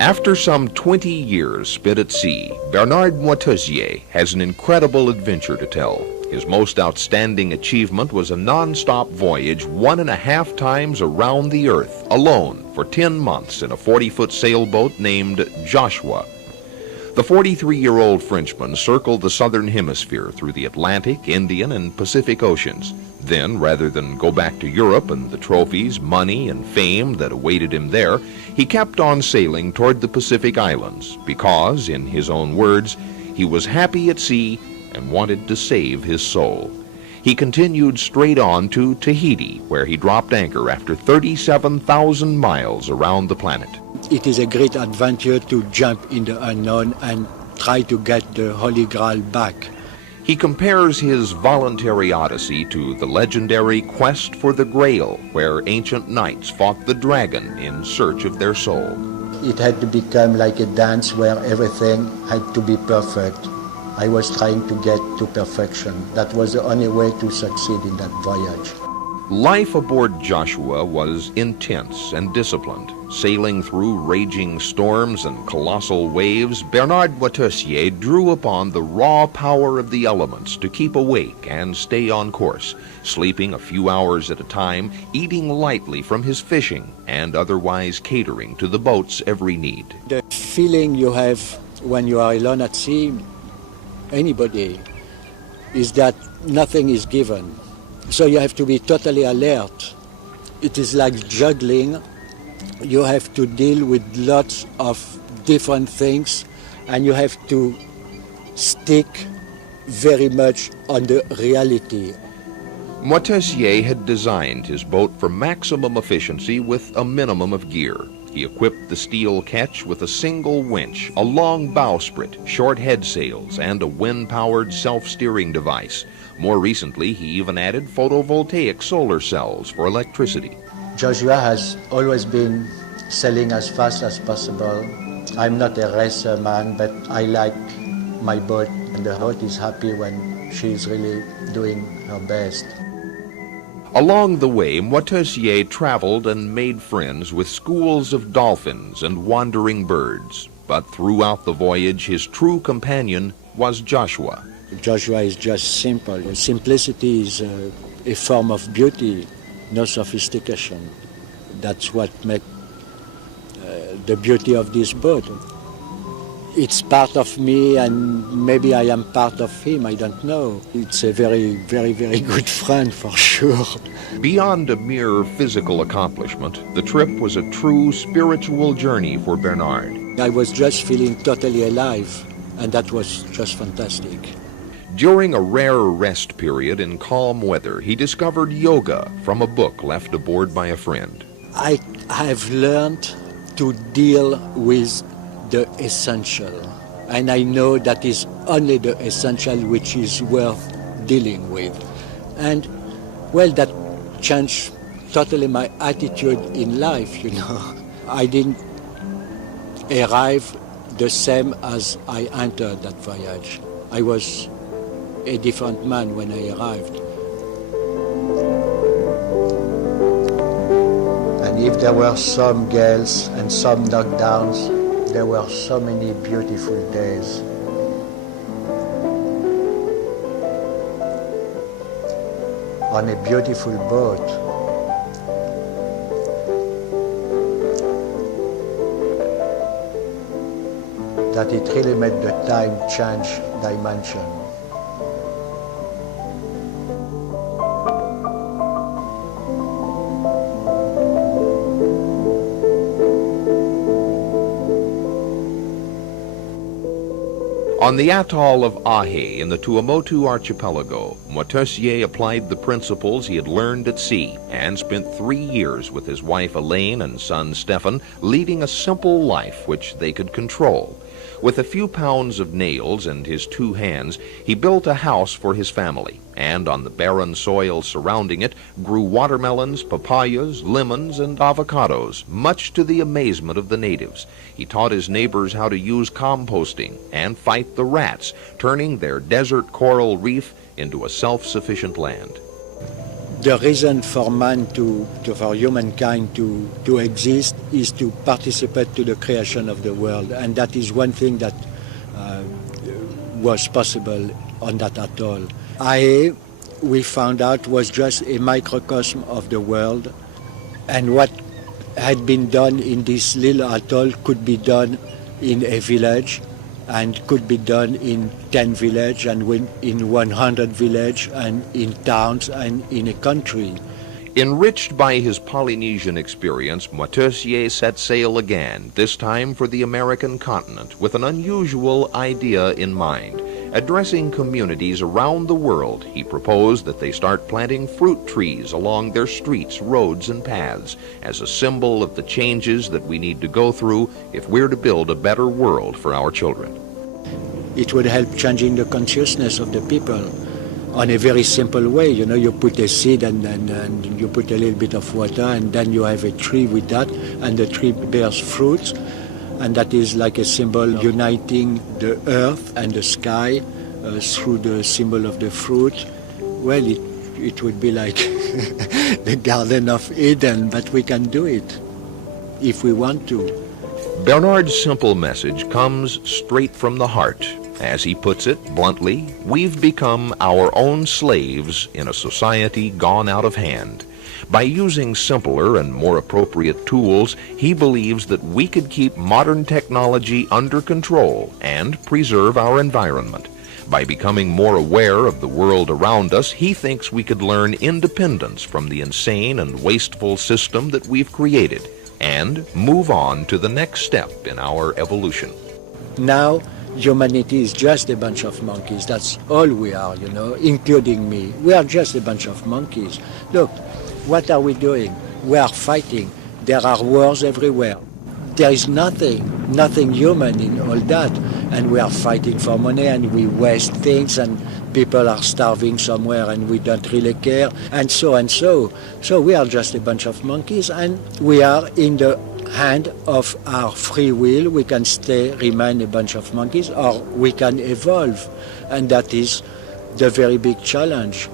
After some 20 years spent at sea, Bernard Moitessier has an incredible adventure to tell. His most outstanding achievement was a non-stop voyage 1.5 times around the earth, alone, for 10 months in a 40-foot sailboat named Joshua. The 43-year-old Frenchman circled the southern hemisphere through the Atlantic, Indian, and Pacific Oceans. Then, rather than go back to Europe and the trophies, money, and fame that awaited him there, he kept on sailing toward the Pacific Islands because, in his own words, he was happy at sea and wanted to save his soul. He continued straight on to Tahiti, where he dropped anchor after 37,000 miles around the planet. It is a great adventure to jump in the unknown and try to get the Holy Grail back. He compares his voluntary odyssey to the legendary quest for the Grail, where ancient knights fought the dragon in search of their soul. It had to become like a dance where everything had to be perfect. I was trying to get to perfection. That was the only way to succeed in that voyage. Life aboard Joshua was intense and disciplined. Sailing through raging storms and colossal waves, Bernard Moitessier drew upon the raw power of the elements to keep awake and stay on course, sleeping a few hours at a time, eating lightly from his fishing, and otherwise catering to the boat's every need. The feeling you have when you are alone at sea, anybody, is that nothing is given. So you have to be totally alert. It is like juggling. You have to deal with lots of different things, and you have to stick very much on the reality. Moitessier had designed his boat for maximum efficiency with a minimum of gear. He equipped the steel ketch with a single winch, a long bowsprit, short head sails, and a wind-powered self-steering device. More recently, he even added photovoltaic solar cells for electricity. Joshua has always been sailing as fast as possible. I'm not a racer man, but I like my boat, and the boat is happy when she's really doing her best. Along the way, Moitessier traveled and made friends with schools of dolphins and wandering birds. But throughout the voyage, his true companion was Joshua. Joshua is just simple. Simplicity is a form of beauty, no sophistication. That's what makes the beauty of this boat. It's part of me, and maybe I am part of him, I don't know. It's a very, very, very good friend for sure. Beyond a mere physical accomplishment, the trip was a true spiritual journey for Bernard. I was just feeling totally alive, and that was just fantastic. During a rare rest period in calm weather, he discovered yoga from a book left aboard by a friend. I have learned to deal with the essential, and I know that is only the essential which is worth dealing with. And well, that changed totally my attitude in life, you know. I didn't arrive the same as I entered that voyage. I was a different man when I arrived. And if there were some gales and some knockdowns, there were so many beautiful days. On a beautiful boat. That it really made the time change dimension. On the atoll of Ahe in the Tuamotu archipelago, Moitessier applied the principles he had learned at sea and spent 3 years with his wife Elaine and son Stefan, leading a simple life which they could control. With a few pounds of nails and his 2 hands, he built a house for his family, and on the barren soil surrounding it grew watermelons, papayas, lemons, and avocados, much to the amazement of the natives. He taught his neighbors how to use composting and fight the rats, turning their desert coral reef into a self-sufficient land. The reason for for humankind to exist is to participate to the creation of the world, and that is one thing that was possible on that atoll. IA, we found out, was just a microcosm of the world, and what had been done in this little atoll could be done in a village, and could be done in 10 villages, and in 100 villages, and in towns, and in a country. Enriched by his Polynesian experience, Moitessier set sail again, this time for the American continent, with an unusual idea in mind. Addressing communities around the world, he proposed that they start planting fruit trees along their streets, roads, and paths as a symbol of the changes that we need to go through if we're to build a better world for our children. It would help changing the consciousness of the people on a very simple way. You know, you put a seed and you put a little bit of water, and then you have a tree with that, and the tree bears fruits. And that is like a symbol uniting the earth and the sky through the symbol of the fruit. Well, it would be like the Garden of Eden, but we can do it if we want to. Bernard's simple message comes straight from the heart. As he puts it bluntly, we've become our own slaves in a society gone out of hand. By using simpler and more appropriate tools, he believes that we could keep modern technology under control and preserve our environment. By becoming more aware of the world around us, he thinks we could learn independence from the insane and wasteful system that we've created and move on to the next step in our evolution. Now, humanity is just a bunch of monkeys. That's all we are, you know, including me. We are just a bunch of monkeys. Look, what are we doing? We are fighting. There are wars everywhere. There is nothing human in all that. And we are fighting for money, and we waste things, and people are starving somewhere, and we don't really care, and so and so. So we are just a bunch of monkeys, and we are in the hand of our free will. We can remain a bunch of monkeys, or we can evolve. And that is the very big challenge.